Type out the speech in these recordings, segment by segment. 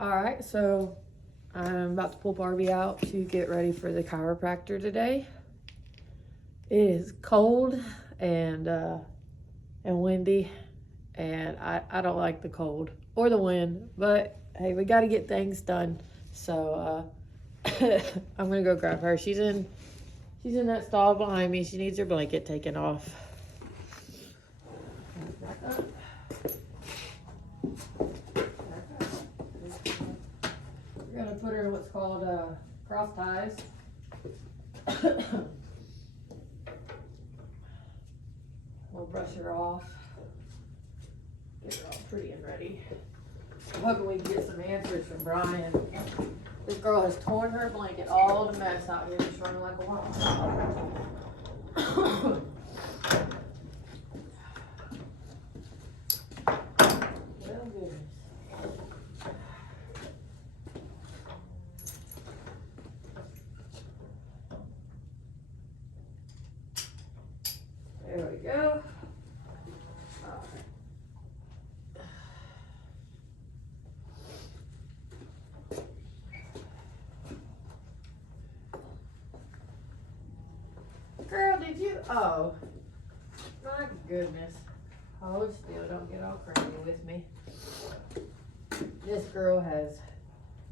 Alright, so I'm about to pull Barbie out to get ready for the chiropractor today. It is cold and windy, and I don't like the cold or the wind, but hey, we got to get things done. So I'm gonna go grab her. She's in that stall behind me. She needs her blanket taken off. We're gonna put her in what's called cross ties. We'll brush her off, get her all pretty and ready. I'm hoping we can get some answers from Brian. This girl has torn her blanket all to mess out here. She's running like a wild child. Well, goodness. There we go. All right. Girl, did you? Oh, my goodness. Hold still, don't get all crazy with me. This girl has,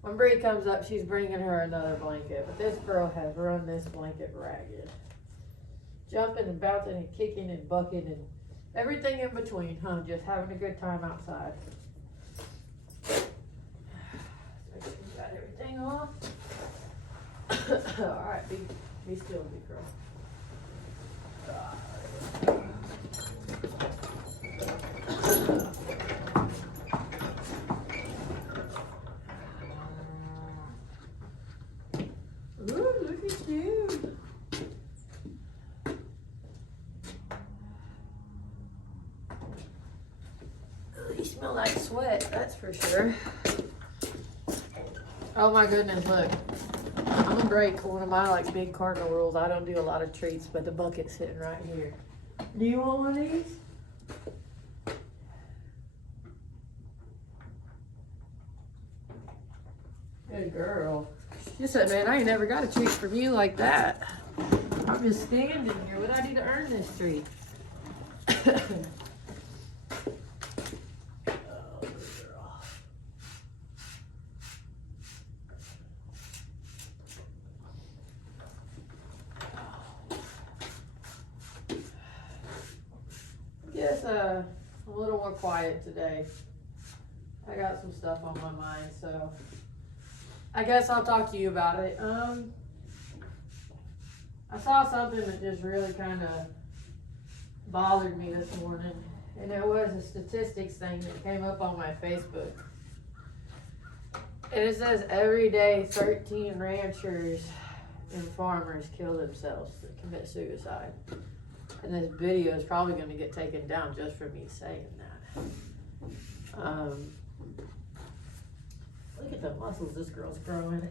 when Bree comes up, she's bringing her another blanket, but this girl has run this blanket ragged. Jumping and bouncing and kicking and bucking and everything in between, huh? Just having a good time outside. Make sure you got everything off. All right, be still, big girl. Ooh, look at you. You smell like sweat, that's for sure. Oh my goodness, look. I'm gonna break one of my like big cardinal rules. I don't do a lot of treats, but the bucket's sitting right here. Do you want one of these? Good girl. She said, man, I ain't never got a treat from you like that. I'm just standing here. What do I do to earn this treat? Yes, a little more quiet today. I got some stuff on my mind, so I guess I'll talk to you about it. I saw something that just really kind of bothered me this morning, and it was a statistics thing that came up on my Facebook. And it says every day 13 ranchers and farmers kill themselves, commit suicide. And this video is probably going to get taken down just for me saying that. Look at the muscles this girl's growing.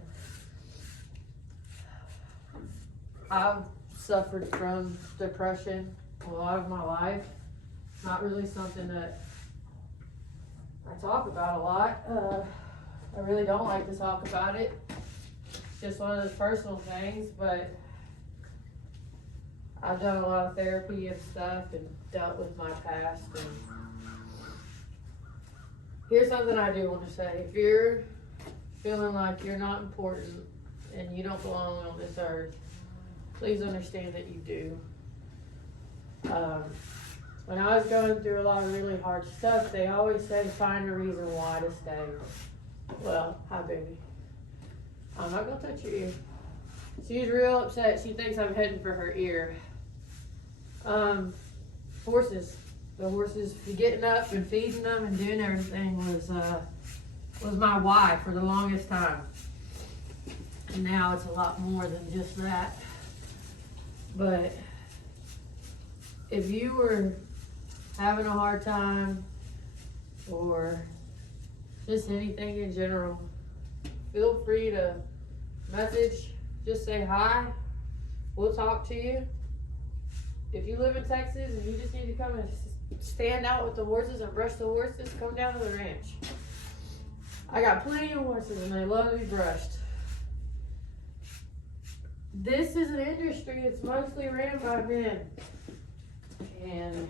I've suffered from depression a lot of my life. Not really something that I talk about a lot. I really don't like to talk about it. It's just one of those personal things, but I've done a lot of therapy and stuff and dealt with my past. And here's something I do want to say. If you're feeling like you're not important and you don't belong on this earth, please understand that you do. When I was going through a lot of really hard stuff, they always say find a reason why to stay. Well, hi baby. I'm not gonna touch your ear. She's real upset. She thinks I'm heading for her ear. Horses. The horses, getting up and feeding them and doing everything was my why for the longest time. And now it's a lot more than just that. But if you were having a hard time or just anything in general, feel free to message, just say hi. We'll talk to you. If you live in Texas and you just need to come and stand out with the horses and brush the horses, come down to the ranch. I got plenty of horses and they love to be brushed. This is an industry that's mostly ran by men. And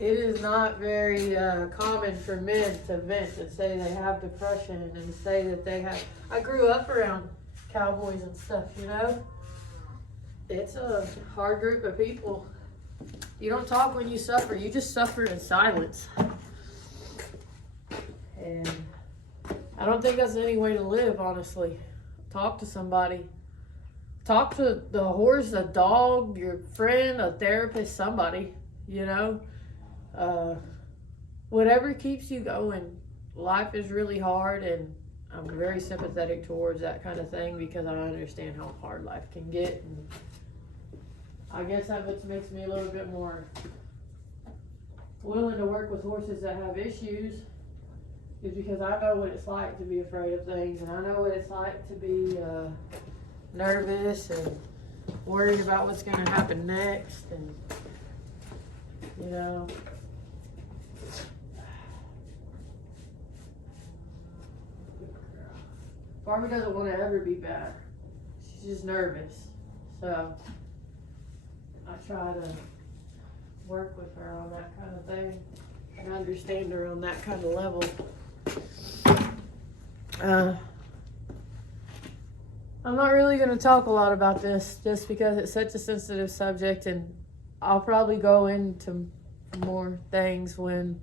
it is not very common for men to vent and say they have depression and say that they have. I grew up around cowboys and stuff, you know. It's a hard group of people. You don't talk when you suffer. You just suffer in silence. And I don't think that's any way to live, honestly. Talk to somebody. Talk to the horse, a dog, your friend, a therapist, somebody, you know. Whatever keeps you going. Life is really hard, and I'm very sympathetic towards that kind of thing because I understand how hard life can get. And I guess that what makes me a little bit more willing to work with horses that have issues is because I know what it's like to be afraid of things, and I know what it's like to be nervous and worried about what's going to happen next, and you know. Barbie doesn't want to ever be bad. She's just nervous. So I try to work with her on that kind of thing and understand her on that kind of level. I'm not really going to talk a lot about this just because it's such a sensitive subject, and I'll probably go into more things when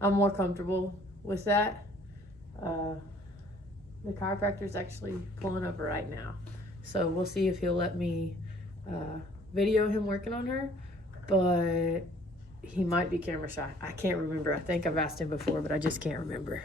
I'm more comfortable with that. The chiropractor's actually pulling up right now, so we'll see if he'll let me video him working on her, but he might be camera shy. I can't remember. I think I've asked him before, but I just can't remember.